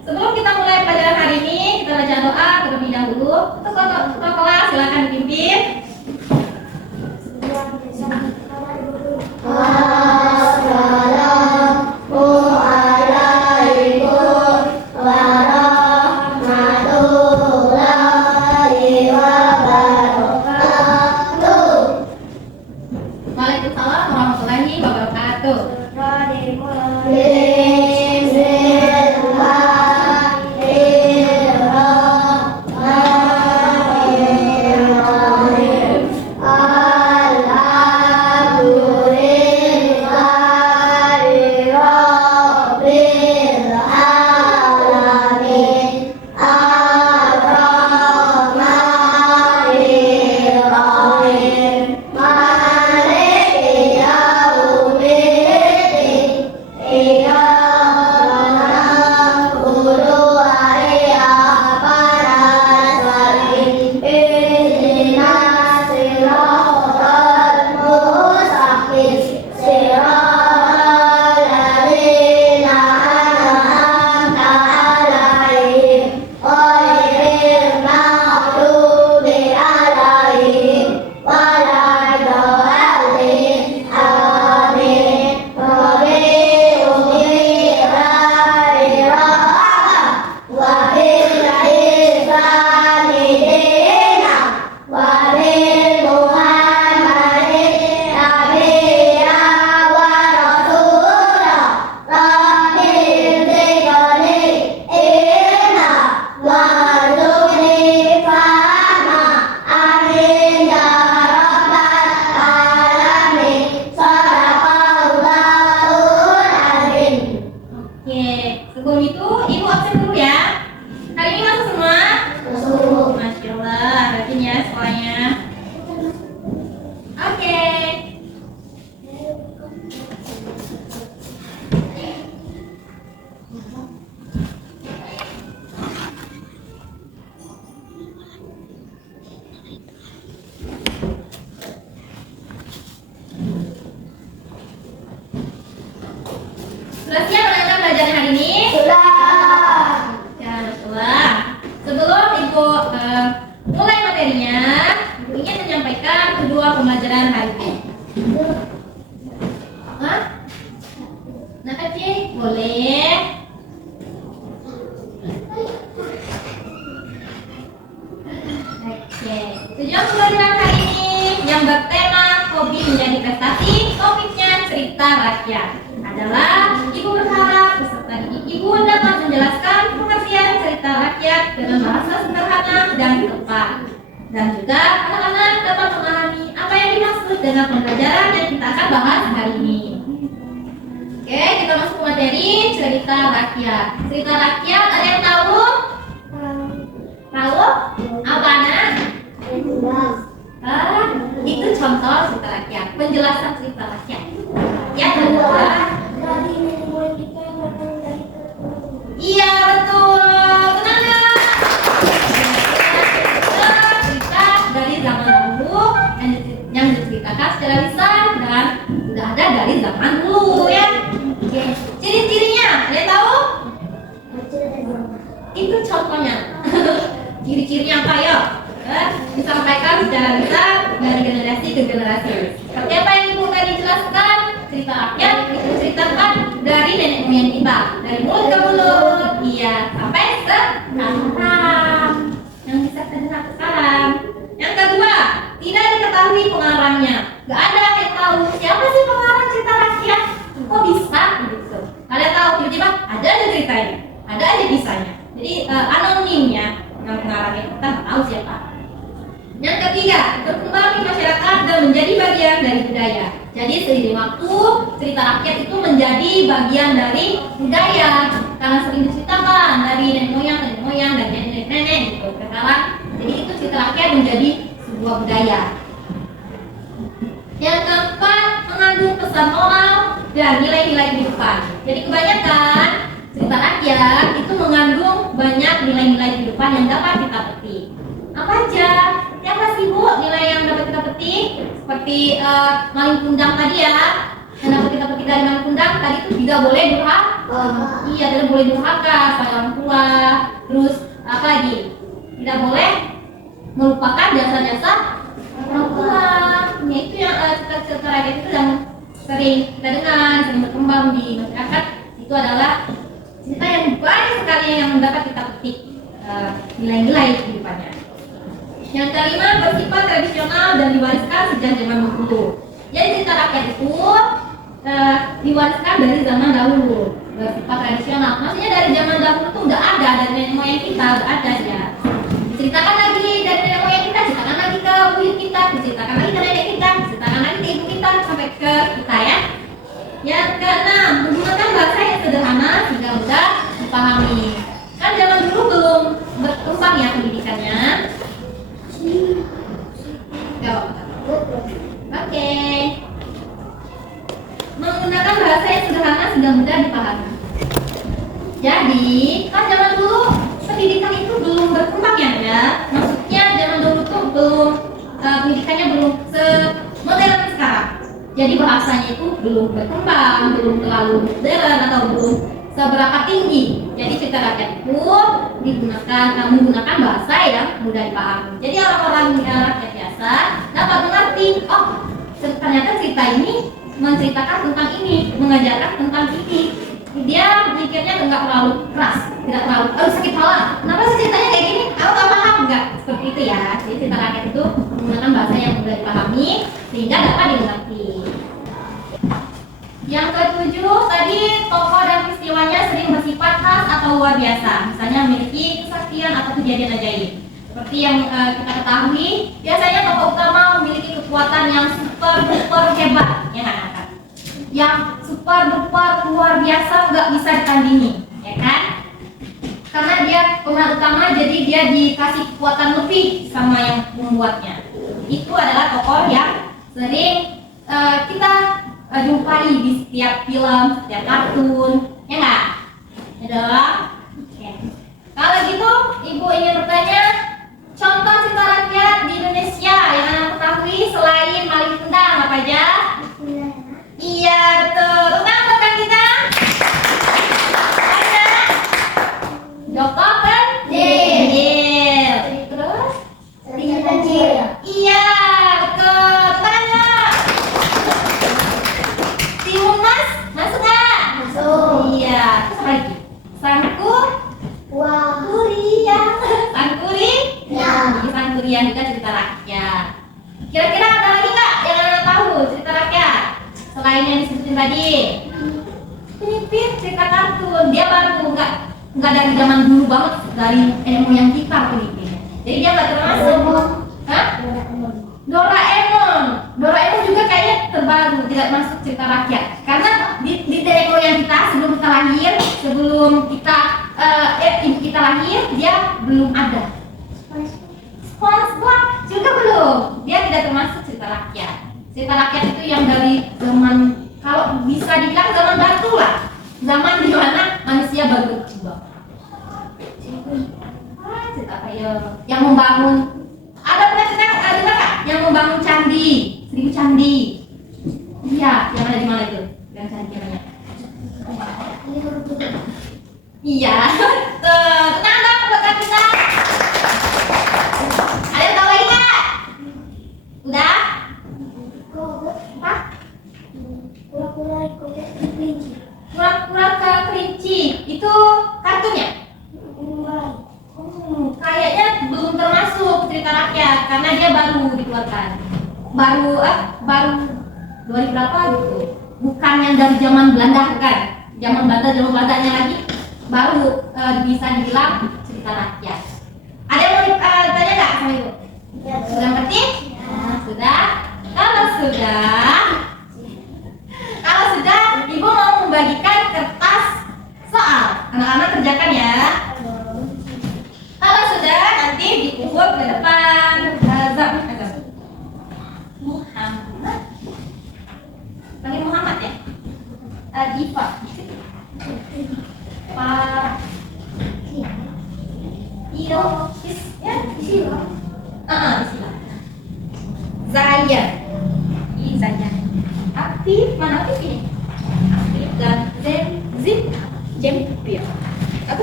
Sebelum kita mulai pelajaran hari ini, kita baca doa terlebih dahulu. Untuk ketua kelas silakan dipimpin. Waalaikumsalam warahmatullahi wabarakatuh. Sebelum itu, Ibu absen dulu ya. Hari ini masuk semua? Masuk. Masya Allah, rajin ya sekolahnya. Oke. Sudah siap anak-anak pelajaran hari ini? Sebelum Ibu mulai materinya, Ibu ingin menyampaikan kedua pembelajaran hari ini. Hah? Nah, Aceh, boleh. Oke, tujuan pembelajaran hari ini yang bertema hobi menjadi prestasi, topiknya cerita rakyat adalah Ibu berharap peserta didik Ibu dapat menjelaskan pengertian cerita rakyat dengan bahasa sederhana dan tepat, dan juga anak-anak dapat memahami apa yang dimaksud dengan pembelajaran yang kita akan bahas hari ini. Oke, kita masuk ke materi cerita rakyat. Cerita rakyat ada yang tahu? Tahu? Apa nak? Itu contoh cerita rakyat, penjelasan cerita rakyat. Rakyat adalah iya betul, tenang ya. Cerita dari zaman dahulu yang diceritakan secara lisan dan sudah ada dari zaman dulu ya. Oke. Ciri-cirinya, kalian tahu? Itu contohnya. Ciri-cirinya apa ya? Disampaikan secara lisan dari generasi ke generasi. Seperti apa yang Ibu tadi jelaskan, cerita rakyat itu ceritakan dari nenek moyang kita, dari mulut ke mulut, iya, sampai sekarang yang bisa terdengar sekarang. Yang kedua, tidak diketahui pengarangnya. Gak ada yang tahu siapa sih pengarang cerita rakyat. Kok bisa gitu? Kalian tahu tiba-tiba ada aja ceritanya, ada aja kisahnya. Jadi anonimnya yang pengarangnya kita nggak tahu siapa. Yang ketiga, berkembang di masyarakat dan menjadi bagian dari budaya. Jadi seiring waktu, cerita rakyat itu menjadi bagian dari budaya karena sering diceritakan dari nenek moyang, dan nenek-nenek gitu. Sekarang, jadi itu cerita rakyat menjadi sebuah budaya. Yang keempat, mengandung pesan moral dan nilai-nilai kehidupan. Jadi kebanyakan cerita rakyat itu mengandung banyak nilai-nilai kehidupan yang dapat kita petik. Apa aja? Siapa sih Bu nilai yang dapat kita petik? Seperti maling kundang tadi ya. Kenapa kita berpikir dari undang tadi itu tidak boleh durhaka. Iya, tidak boleh durhaka pada orang tua. Terus apa lagi? Tidak boleh melupakan jasa-jasa orang tua. Ya, itu yang cerita rakyat itu yang sering kita dengar, sering berkembang di masyarakat. Itu adalah cerita yang banyak sekali yang dapat kita petik nilai-nilai kehidupannya. Yang kelima, bersifat tradisional dan diwariskan sejak zaman dahulu. Jadi cerita rakyat itu diwariskan dari zaman dahulu, bersifat tradisional. Maksudnya dari zaman dahulu itu udah ada, dari nenek moyang kita udah ada ya. Diceritakan lagi dari nenek moyang kita, ceritakan lagi ke buyut kita, diceritakan lagi ke nenek kita, diceritakan lagi ke ibu kita sampai ke kita ya. Yang keenam, menggunakan bahasa yang sederhana sehingga mudah dipahami. Kan zaman dulu belum berkembang ya pendidikannya. Oke. Menggunakan bahasa yang sederhana sehingga mudah dipahami. Jadi, kan zaman dulu pendidikan itu belum berkembang ya. Maksudnya zaman dulu tuh belum pendidikannya belum semodern sekarang. Jadi bahasanya itu belum berkembang, belum terlalu modern atau belum seberapa tinggi. Jadi cerita rakyat itu menggunakan bahasa yang mudah dipahami. Jadi orang-orang rakyat biasa dapat mengerti, oh ternyata cerita ini menceritakan tentang ini, mengajarkan tentang ini. Dia mikirnya nggak terlalu keras, tidak terlalu sakit kepala. Kenapa sih ceritanya kayak gini? Aku nggak paham, nggak seperti itu ya. Jadi cerita rakyat itu menggunakan bahasa yang mudah dipahami sehingga dapat dimengerti. Yang ketujuh, tadi tokoh dan peristiwanya sering bersifat khas atau luar biasa. Misalnya memiliki kesaktian atau kejadian ajaib. Seperti yang kita ketahui, biasanya tokoh utama memiliki kekuatan yang super hebat, ya kan? Yang super luar biasa, nggak bisa ditandingi, ya kan? Karena dia pemeran utama, jadi dia dikasih kekuatan lebih sama yang membuatnya. Itu adalah tokoh yang sering kita jumpai di setiap film, setiap kartun, ya nggak? Adalah. Okay. Kalau gitu, ibu ingin bertanya, contoh cerita rakyat di Indonesia yang anda ketahui selain Malin Kundang apa aja? Iya betul. Tentang rekan kita. Ada Dokter Kecil. Terus? Kecil. Iya betul. Tanya. Timun masuk nggak? Masuk. Iya. Terus apa lagi? Sangkuriang. Sangkuriang juga cerita rakyat. Kira-kira ada lagi nggak yang anda tahu cerita rakyat selain yang disebutin tadi? Penipit cerita kartun. Dia baru nggak dari zaman dulu banget, dari nenek moyang kita penipit. Jadi dia nggak termasuk. Hah? Doraemon juga kayaknya terbaru, tidak masuk cerita rakyat. Karena di nenek moyang kita sebelum kita lahir, sebelum kita ibu kita lahir, dia belum ada. SpongeBob juga belum. Dia tidak termasuk cerita rakyat. Cerita rakyat itu yang dari zaman, kalau bisa dibilang zaman batu lah. Zaman di mana manusia baru berkembang. Cerita kayak yang membangun. Ada nggak yang membangun candi, 1000 candi? Iya, yang ada di mana itu? Yang candi namanya? Iya. Tenang dong buat kita. Ada yang tahu lagi nggak? Udah? Apa? Kura-kura ke kelinci. Itu kartunya? Kayaknya belum termasuk cerita rakyat karena dia baru dikeluarkan. Baru 2000 berapa gitu. Bukan yang dari zaman Belanda kan? Zaman Belandanya lagi baru bisa dibilang cerita rakyat. Ada yang mau tanya nggak sama ibu? Ya, sudah ngerti? Ya. Sudah. Kalau sudah, ibu mau membagikan kertas soal. Anak-anak kerjakan ya. Kalau sudah, nanti diukur ke depan. Muhammad. Panggil Muhammad ya. Diva. Pak. Iyo. Ya, Sila. Sila. Zaya. Zaya. Aktif, mana aktif ini?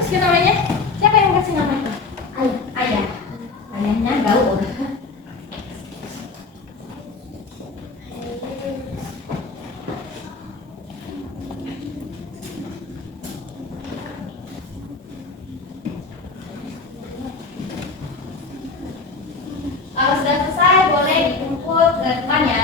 kasih namanya? Siapa yang mau kasih namanya? Ayah. Ayah. Ayahnya gaul. Kalau sudah selesai, boleh dijemput ke depan ya.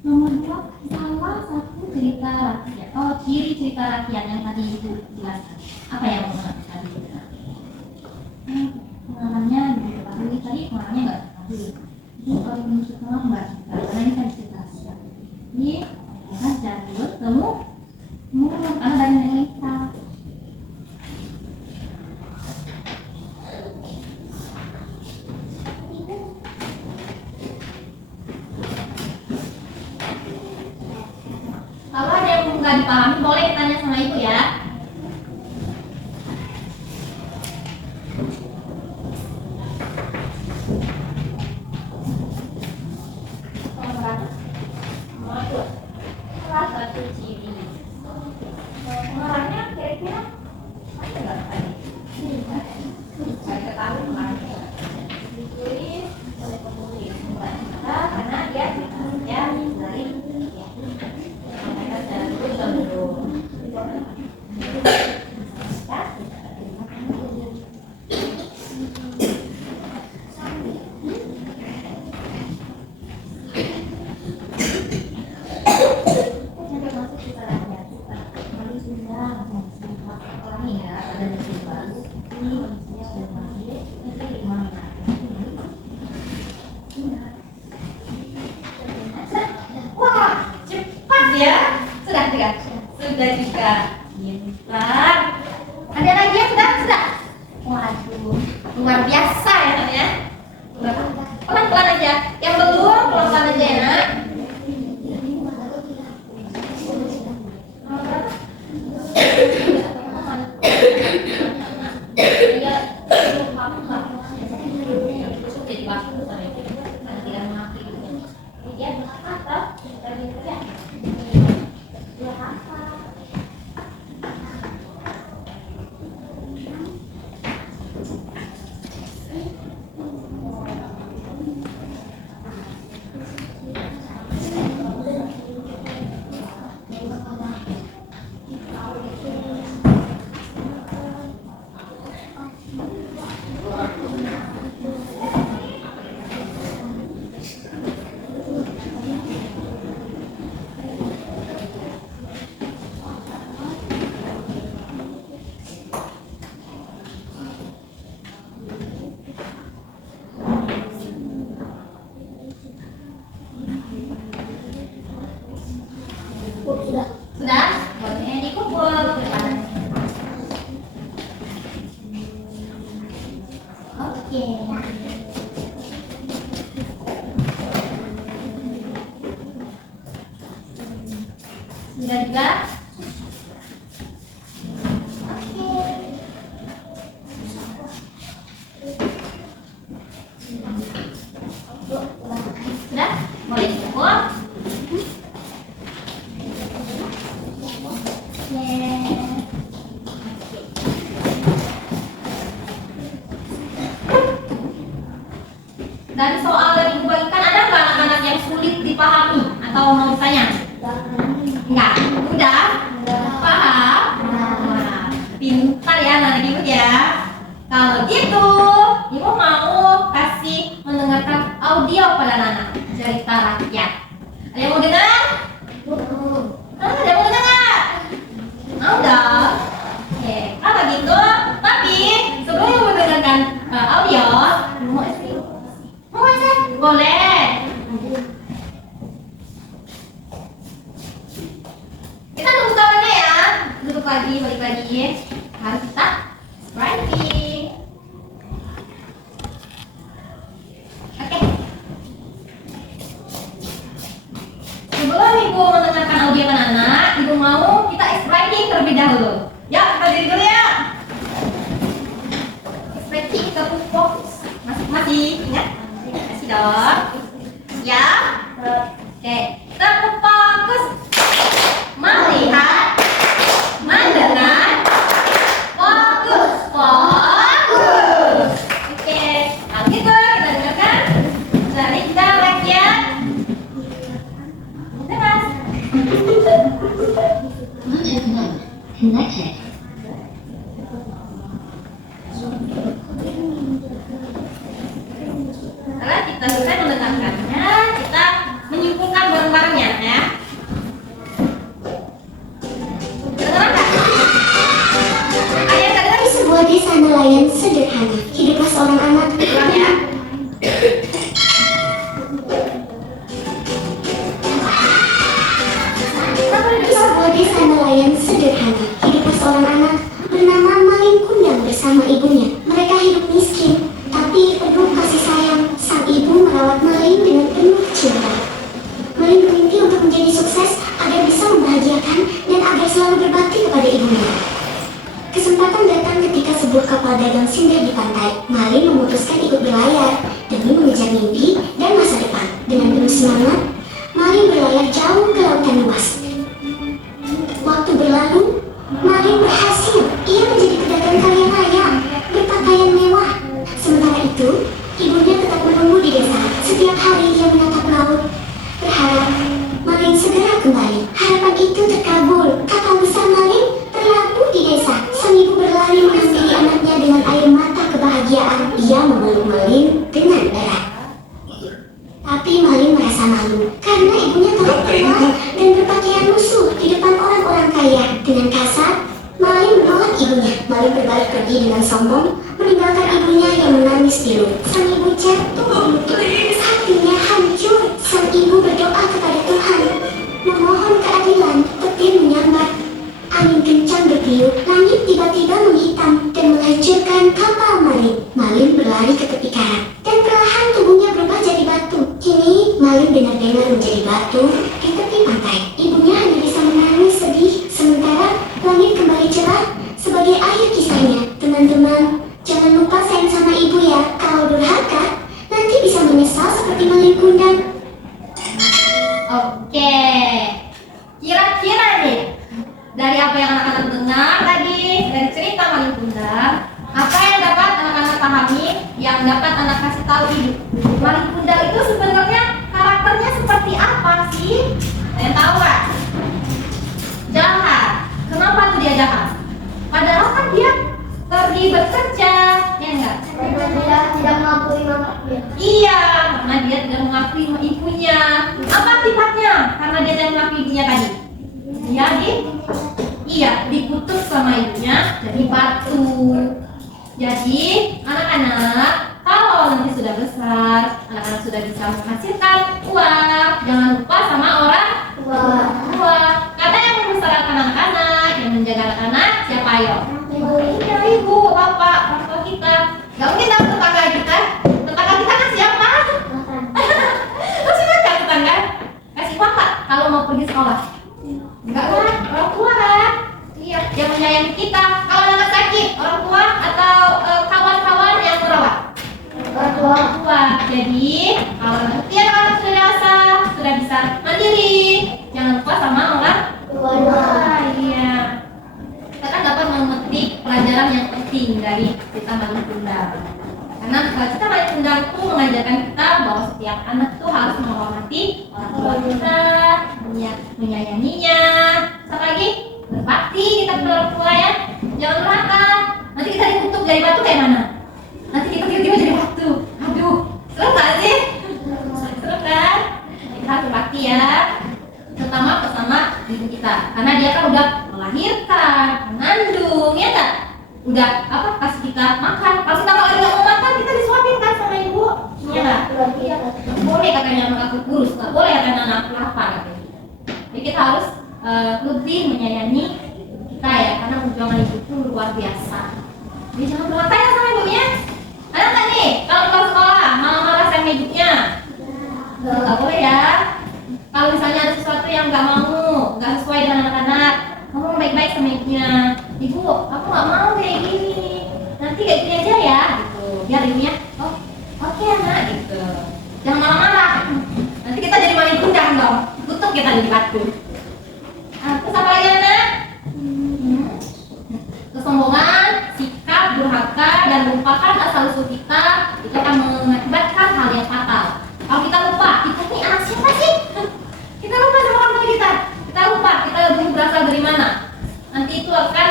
Nomor 2, salah satu cerita rakyat. Oh, ciri cerita rakyat yang tadi itu jelaskan. Apa yang mau tadi? Pengalamannya diketahui tadi, pengalamannya nggak diketahui. Ini kalau menurut pengalaman nggak cerita, karena ini kan cerita rakyat. Ini kan jadi temu, karena dari Indonesia. Kalau ada yang nggak dipahami, boleh tanya sama ibu ya. Salah satu ciri. Pengarangnya kira-kira ada nggak tadi? Saya ketahui pengarangnya. Ditulis oleh penulis, bukan kita, karena dia ya dari wah, cepat ya. Sudah juga. Pintar. Ada lagi yang sudah. Waduh, luar biasa ya Nak ya. Pelan-pelan aja. Yang belum pelan-pelan aja ya Nak. Sudah? Boleh dikumpul ke depan. Oke. Sudah juga? Sudah? Boleh dikumpul. Dan soal yang dibagikan, ada nggak anak-anak yang sulit dipahami atau mau tanya? Enggak? Udah? Paham? Nah, pintar ya anak ibu ya. Kalau gitu, ibu mau kasih mendengarkan audio pada anak cerita rakyat. Ada yang mau dengar? Ada yang mau dengar nggak? Mau dong? Oke, kalau gitu, tapi sebelum ibu mendengarkan audio, mau sih? Boleh. Kita tunggu kawannya ya. Duduk lagi, balik lagi. Harus kita writing. Oke. Sebelum ibu mendengarkan audio anak-anak, ibu mau kita writing terlebih dahulu. Ya, kita diri dulu ya. dong. Ya. Oke, tetap fokus. Melihat, mendengar, fokus, fokus. Oke, kalau gitu kita dengarkan cerita rakyat Teras. Connected. Setelah kita selesai mendengarkannya, kita menyimpulkan bareng-barengnya ya. Kedengeran nggak? Ayah kedengeran? Di sebuah desa nelayan sederhana, hiduplah seorang anak. Ulang ya. Di sebuah desa nelayan sederhana, hiduplah seorang anak bernama Malin Kundang bersama ibunya. Mereka hidup miskin, tapi penuh kasih sayang. Sang ibu merawat Malin dengan penuh cinta. Malin bermimpi untuk menjadi sukses agar bisa membahagiakan dan agar selalu berbakti kepada ibunya. Kesempatan datang ketika sebuah kapal dagang singgah di pantai. Malin memutuskan ikut berlayar demi mengejar mimpi dan masa depan. Dengan penuh semangat, Malin berlayar jauh ke lautan luas. Waktu berlalu, Malin berhasil. Ia menjadi pedagang kaya raya, berpakaian mewah. Sementara itu, ibunya tetap menunggu di desa. Setiap hari ia menatap laut, berharap Malin segera kembali. Harapan itu terkabul. Kapal besar Malin terlabuh di desa. Sang ibu berlari menghampiri anaknya dengan air mata kebahagiaan. Ia memeluk Malin dengan erat. Tapi Malin merasa malu karena ibunya tampak tua dan berpakaian lusuh di depan orang-orang kaya. Dengan kasar, Malin menolak ibunya. Malin berbalik pergi dengan sombong, meninggalkan ibunya yang menangis pilu. Sang ibu jatuh berlutut, hatinya hancur. Sang ibu berdoa kepada Tuhan, memohon keadilan. Petir menyambar, angin kencang bertiup, langit tiba-tiba menghitam dan menghancurkan kapal Malin. Malin berlari ke tepi karang dan perlahan tubuhnya berubah jadi batu. Kini Malin benar-benar menjadi batu di tepi pantai. Ibunya hanya bisa menangis sedih, sementara langit kembali cerah sebagai akhir kisahnya. Teman-teman, jangan lupa sayang sama ibu ya. Kalau durhaka, nanti bisa menyesal seperti Malin Kundang. Oke. Kira-kira nih dari apa yang anak-anak dengar tadi, dari cerita Malin Kundang, apa yang dapat anak-anak pahami, yang dapat anak kasih tahu ibu? Malin Kundang itu sebenarnya karakternya seperti apa sih? Kalian tahu nggak? Jahat. Kenapa tuh dia jahat? Padahal kan dia pergi bekerja, ya enggak? Dia tidak mengakui mamanya. Iya, karena dia tidak mengakui ibunya. Apa akibatnya? Karena dia tidak mengakui ibunya tadi. Iya, dikutuk sama ibunya jadi batu. Jadi, anak-anak, kalau nanti sudah besar, anak-anak sudah bisa menghasilkan uang, jangan lupa sama orang tua. Karena yang membesarkan anak-anak, yang menjaga anak-anak, siapa ayo? Iya, ibu, bapak, orang tua kita. Gak mungkin tahu tetangga kita. Tetangga kita kan siapa? Kasih makan tetangga. Kasih uang nggak kalau mau pergi sekolah? Enggak kan? Orang tua kan? Iya, yang menyayangi kita. Kalau anak sakit, orang tua atau kawan-kawan yang merawat? Orang tua. Jadi, kalau nanti anak-anak sudah dewasa, sudah bisa mandiri, jangan lupa sama orang tua. Iya. Kita kan dapat memetik pelajaran yang penting dari cerita Malin Kundang. Karena cerita Malin Kundang itu mengajarkan kita bahwa setiap anak tuh harus menghormati orang tua kita, menyayanginya, sama lagi berbakti kita kepada orang tua ya. Jangan durhaka. Nanti kita dikutuk dari batu kayak mana? Nanti kita tiba-tiba jadi batu. Aduh, seru gak sih? Seru kan? Kita harus berbakti ya, terutama bersama ibu kita, karena dia kan udah melahirkan, mengandung, ya kan? Udah kasih kita makan. Kalau kita lagi nggak mau makan, kita disuapin kan sama ibu, ya nggak? Boleh katanya anak aku kurus, nggak boleh katanya anak aku lapar katanya. Jadi kita harus lebih menyayangi kita ya, karena perjuangan ibu itu luar biasa. Jadi jangan durhaka ya sama ibunya. Ada nggak nih kalau pulang sekolah malah-malah sama ibunya? Nggak boleh ya. Kalau misalnya ada sesuatu yang nggak mau, nggak sesuai dengan anak-anak, ngomong baik-baik sama ibunya. Ibu, aku nggak mau kayak gini. Nanti kayak gini aja ya, gitu. Biar ibunya, oh oke anak, gitu. Jangan dan lupakan asal-usul kita, itu akan mengakibatkan hal yang fatal. Kalau kita lupa, kita ini anak siapa sih? Kita lupa sama orang tua kita. Kita lupa kita dulu berasal dari mana. Nanti itu akan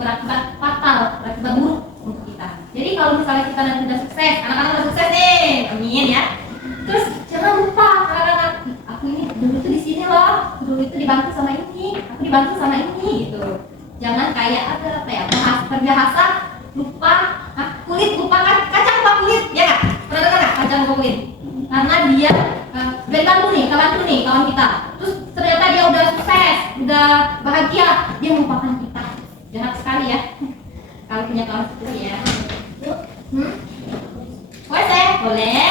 berakibat fatal, berakibat buruk untuk kita. Jadi kalau misalnya kita nanti sudah sukses, anak-anak sudah sukses nih, amin ya. Terus jangan lupa anak-anak, aku ini dulu itu di sini loh, dulu itu dibantu sama ini, aku dibantu sama ini gitu. Jangan kayak ada apa ya, bahasa lupa kulit, lupakan kacang lupa kulit, ya nggak? Pernah dengar nggak kacang lupa kulit? Karena dia udah bantu nih kawan kita. Terus ternyata dia udah sukses, udah bahagia, dia melupakan kita. Jahat sekali ya. Kalau punya kawan seperti ya. Boleh.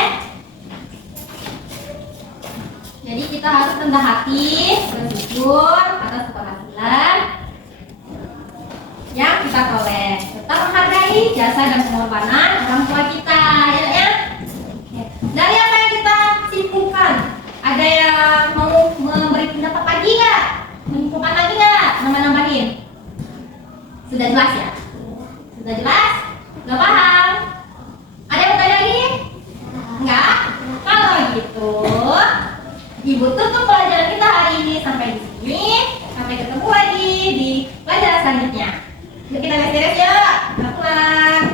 Jadi kita harus rendah hati, bersyukur atas keberhasilan yang kita peroleh. Tetap menghargai jasa dan pengorbanan orang tua kita, ya. Dari apa yang kita simpulkan, ada yang mau memberi pendapat lagi nggak? Menyimpulkan lagi nggak? Nambah-nambahin? Sudah jelas ya? Sudah jelas? Sudah paham? Ada yang bertanya lagi? Enggak? Kalau gitu, Ibu tutup pelajaran kita hari ini sampai di sini. Sampai ketemu lagi di pelajaran selanjutnya. Yuk kita beres yuk. Kita pulang.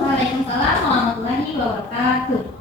Waalaikumsalam warahmatullahi wabarakatuh.